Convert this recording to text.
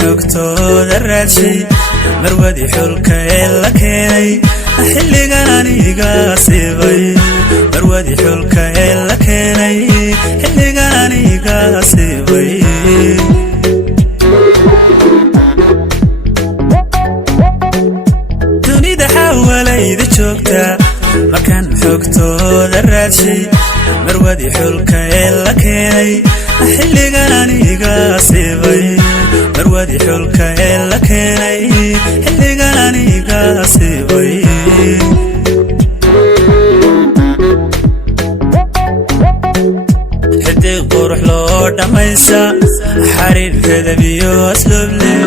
xogtooda raadshay marwadii xulka la keenay xilligan aniga siibay marwadii xulka la keenay xilligan aniga siibay dunida xawalayda joogta markaan xogtooda raadshay marwadii xulka la keenay xilligan aniga siibay marwadii xulka la keenay xilligan aniga siibay xidig qurux loo dhamaysa xariir hedabiyo asluub leh